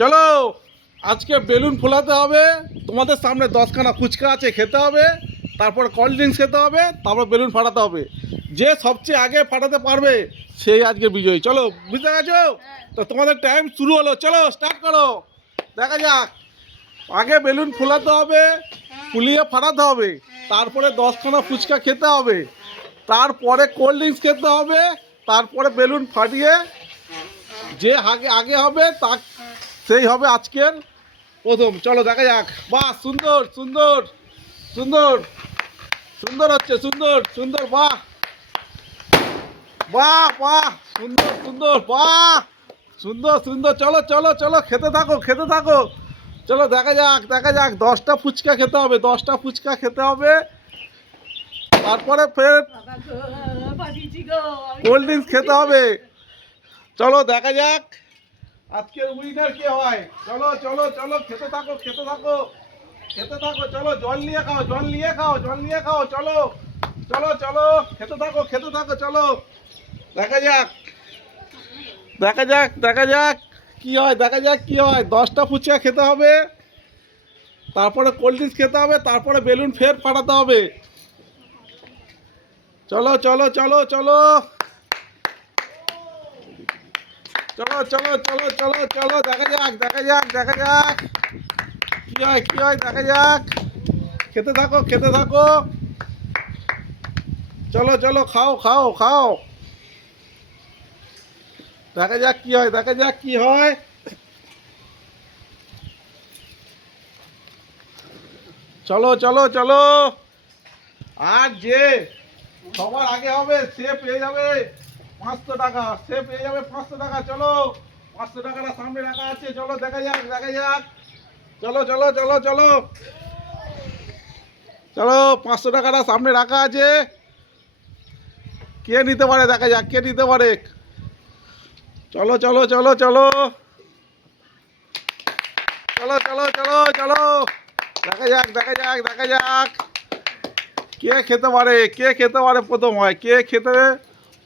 চলো আজকে বেলুন ফোলাতে হবে। তোমাদের সামনে 10খানা ফুচকা আছে, খেতে হবে, তারপর কোল্ড ড্রিঙ্কস খেতে হবে, তারপর বেলুন ফাটাতে হবে। যে সবচেয়ে আগে ফাটাতে পারবে সেই আজকে বিজয়ী। চলো, বুঝতে গেছো? তো তোমাদের টাইম শুরু হলো, চলো স্টার্ট করো। দেখা যাক, আগে বেলুন ফোলাতে হবে, ফুলিয়ে ফাটাতে হবে, তারপরে 10খানা ফুচকা খেতে হবে, তারপরে কোল্ড ড্রিঙ্কস খেতে হবে, তারপরে বেলুন ফাটিয়ে যে আগে আগে হবে তা সেই হবে আজকের প্রথম। চলো দেখা যাক। বাহ, সুন্দর সুন্দর সুন্দর সুন্দর হচ্ছে, সুন্দর সুন্দর, বাহ বাহ বাহ, সুন্দর সুন্দর, বাহ সুন্দর সুন্দর। চলো চলো চলো, খেতে থাকো খেতে থাকো। চলো দেখা যাক দেখা যাক, 10টা ফুচকা খেতে হবে, 10টা ফুচকা খেতে হবে, তারপরে ফের কোল্ড ড্রিঙ্কস খেতে হবে। চলো দেখা যাক আজকের উইনার কে হয়। চলো চলো চলো, খেতে থাকো খেতে থাকো খেতে থাকো। চলো, জল নিয়ে খাও, জল নিয়ে খাও, জল নিয়ে খাও। চলো চলো চলো, খেতে থাকো খেতে থাকো। চলো দেখা যাক দেখা যাক দেখা যাক কি হয়, দেখা যাক কি হয়। 10টা ফুচকা খেতে হবে, তারপরে কোল্ড ড্রিঙ্কস খেতে হবে, তারপরে বেলুন ফের ফাটাতে হবে। চলো চলো চলো চলো চলো চলো চলো চলো চলো, দেখা যাক দেখা যাক দেখা যাক কি হয় কি হয়, দেখা যাক। খেতে থাকো খেতে থাকো। চলো চলো, খাও খাও খাও। দেখা যাক কি হয়, দেখা যাক কি হয়। চলো চলো চলো। আর যে সবার আগে হবে সে পেয়ে যাবে 500 টাকা, সে পেয়ে যাবে 500 টাকা। চলো, 500 টাকাটা সামনে রাখা আছে। চলো দেখা যাক দেখা যাক। চলো চলো চলো চলো চলো, 500 টাকাটা সামনে রাখা আছে। কে নিতে পারে, দেখা যাক কে নিতে পারে। চলো চলো চলো চলো চলো চলো চলো চলো, দেখা যাক দেখা যাক দেখা যাক কে খেতে পারে, কে খেতে পারে প্রথম হয়, কে খেতে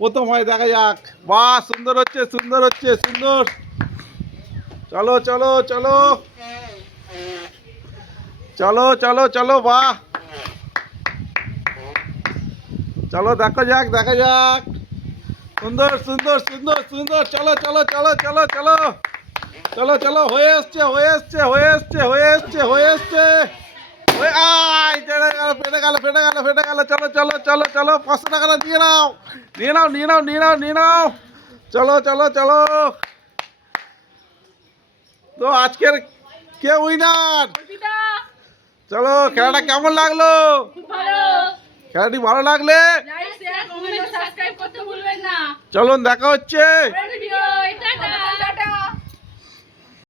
প্রথম হয়, দেখা যাক। বাহ, সুন্দর হচ্ছে সুন্দর হচ্ছে সুন্দর। চলো চলো চলো চলো চলো চলো, বাহ। চলো দেখা যাক দেখা যাক, সুন্দর সুন্দর সুন্দর সুন্দর। চলো চলো চলো চলো চলো চলো চলো, হয়ে এসছে হয়ে এসছে হয়ে এসছে হয়ে এসছে হয়ে এসছে। ফেটে গেল ফেটে গেল ফেটে গেল। চলো চলো চলো চলো, 500 টাকাটা নিয়ে নাও নিয়ে নাও নিয়ে নাও নিয়ে নাও নিয়ে নাও। চলো চলো চলো। তো আজকের কে উইনার? চলো, খেলাটা কেমন লাগলো? খেলাটি ভালো লাগলে চলুন দেখা হচ্ছে।